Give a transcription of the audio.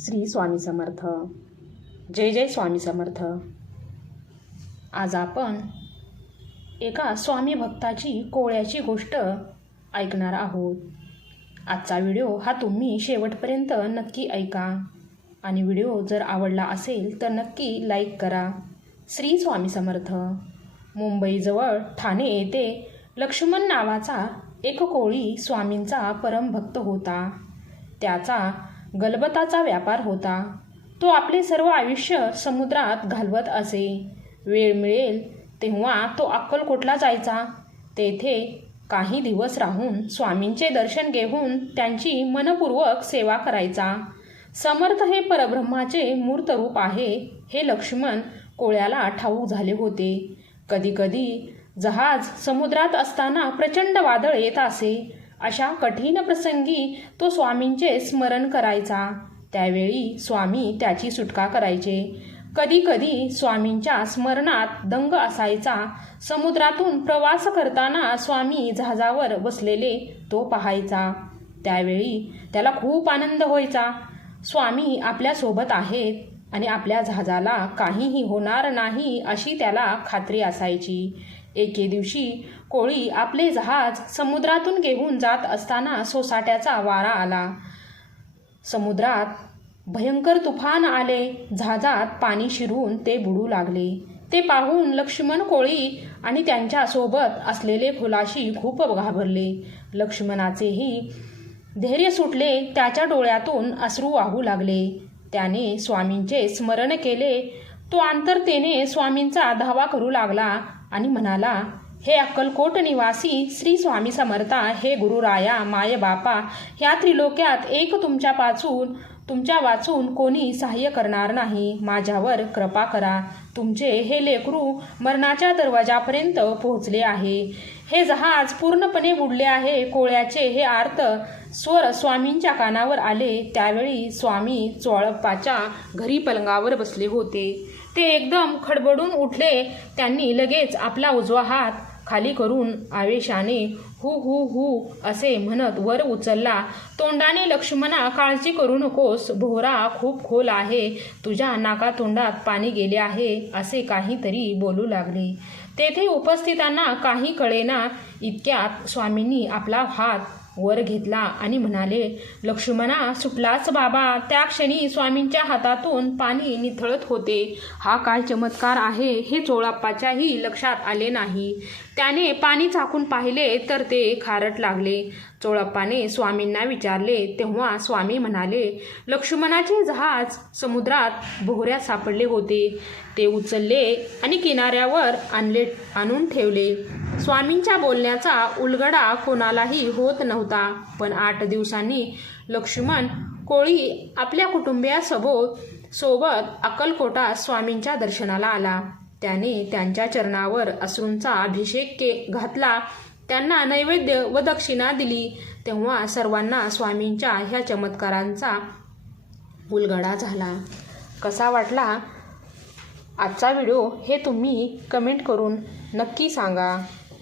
श्री स्वामी समर्थ. जय जय स्वामी समर्थ. आज आपण एका स्वामी भक्ताची कोळ्याची गोष्ट ऐकणार आहोत. आजचा व्हिडिओ हा तुम्ही शेवटपर्यंत नक्की ऐका. आणि व्हिडिओ जर आवडला असेल तर नक्की लाईक करा. श्री स्वामी समर्थ. मुंबईजवळ ठाणे येथे लक्ष्मण नावाचा एक कोळी स्वामींचा परमभक्त होता. त्याचा गलबताचा व्यापार होता. तो आपले सर्व आयुष्य समुद्रात घालवत असे. वेळ मिळेल तेव्हा तो अक्कलकोटला जायचा. तेथे काही दिवस राहून स्वामींचे दर्शन घेऊन त्यांची मनपूर्वक सेवा करायचा. समर्थ हे परब्रह्माचे मूर्त रूप आहे हे लक्ष्मण कोळ्याला ठाऊक झाले होते. कधीकधी जहाज समुद्रात असताना प्रचंड वादळ येत असे. अशा कठीण प्रसंगी तो स्वामींचे स्मरण करायचा. त्यावेळी स्वामी त्याची सुटका करायचे. कधी कधी स्वामींच्या स्मरणात दंग असायचा. समुद्रातून प्रवास करताना स्वामी जहाजावर बसलेले तो पाहायचा. त्यावेळी त्याला खूप आनंद व्हायचा. स्वामी आपल्यासोबत आहेत आणि आपल्या जहाजाला काहीही होणार नाही अशी त्याला खात्री असायची. एके दिवशी कोळी आपले जहाज समुद्रातून घेऊन जात असताना सोसाट्याचा वारा आला. समुद्रात भयंकर तुफान आले. जहाजात पाणी शिरून ते बुडू लागले. ते पाहून लक्ष्मण कोळी आणि त्यांच्यासोबत असलेले फुलाशी खूप घाबरले. लक्ष्मणाचेही धैर्य सुटले. त्याच्या डोळ्यातून अश्रू वाहू लागले. त्याने स्वामींचे स्मरण केले. तो आंतरतेने स्वामींचा धावा करू लागला आणि म्हणाला हे अक्कलकोट निवासी श्री स्वामी समर्था हे गुरुराया माय बापा ह्या त्रिलोक्यात एक तुमच्यापासून तुमच्या वाचून कोणी सहाय्य करणार नाही. माझ्यावर कृपा करा. तुमचे हे लेकरू मरणाच्या दरवाजापर्यंत पोहोचले आहे. हे जहाज पूर्णपणे बुडले आहे. कोळ्याचे हे आर्त स्वर स्वामींच्या कानावर आले. त्यावेळी स्वामी चोळप्पाच्या घरी पलंगावर बसले होते. ते एकदम खडबडून उठले. त्यांनी लगेच आपला उजवा हात खाली करून आवेशाने हु हु हु असे म्हणत वर उचलला. तोंडाने लक्ष्मणा काळजी करू नकोस भोरा खूप खोल आहे तुझ्या नाकातोंडात पाणी गेले आहे असे काहीतरी बोलू लागले. तेथे उपस्थितांना काही कळेना इतक्यात स्वामींनी आपला हात वर घेतला आणि म्हणाले लक्ष्मणा सुटलाच बाबा. त्या क्षणी स्वामींच्या हातातून पाणी निथळत होते. हा काय चमत्कार आहे? हे चोळाप्पाच्याही लक्षात आले नाही. त्याने पाणी चाकून पाहिले तर ते खारट लागले. चोळप्पाने स्वामींना विचारले. तेव्हा स्वामी म्हणाले लक्ष्मणाचे जहाज समुद्रात भोऱ्या सापडले होते. ते उचलले आणि किनाऱ्यावर आणले आणून ठेवले. स्वामींच्या बोलण्याचा उलगडा कोणालाही होत नव्हता. पण आठ दिवसांनी लक्ष्मण कोळी आपल्या कुटुंबियासोबत सोबत अक्कलकोटा स्वामींच्या दर्शनाला आला. त्याने त्यांच्या चरणावर अश्रूंचा अभिषेक के घातला. त्यांना नैवेद्य व दक्षिणा दिली. तेव्हा सर्वांना स्वामींच्या ह्या चमत्कारांचा उलगडा झाला. कसा वाटला? आजचा व्हिडिओ हे तुम्ही कमेंट करून नक्की सांगा.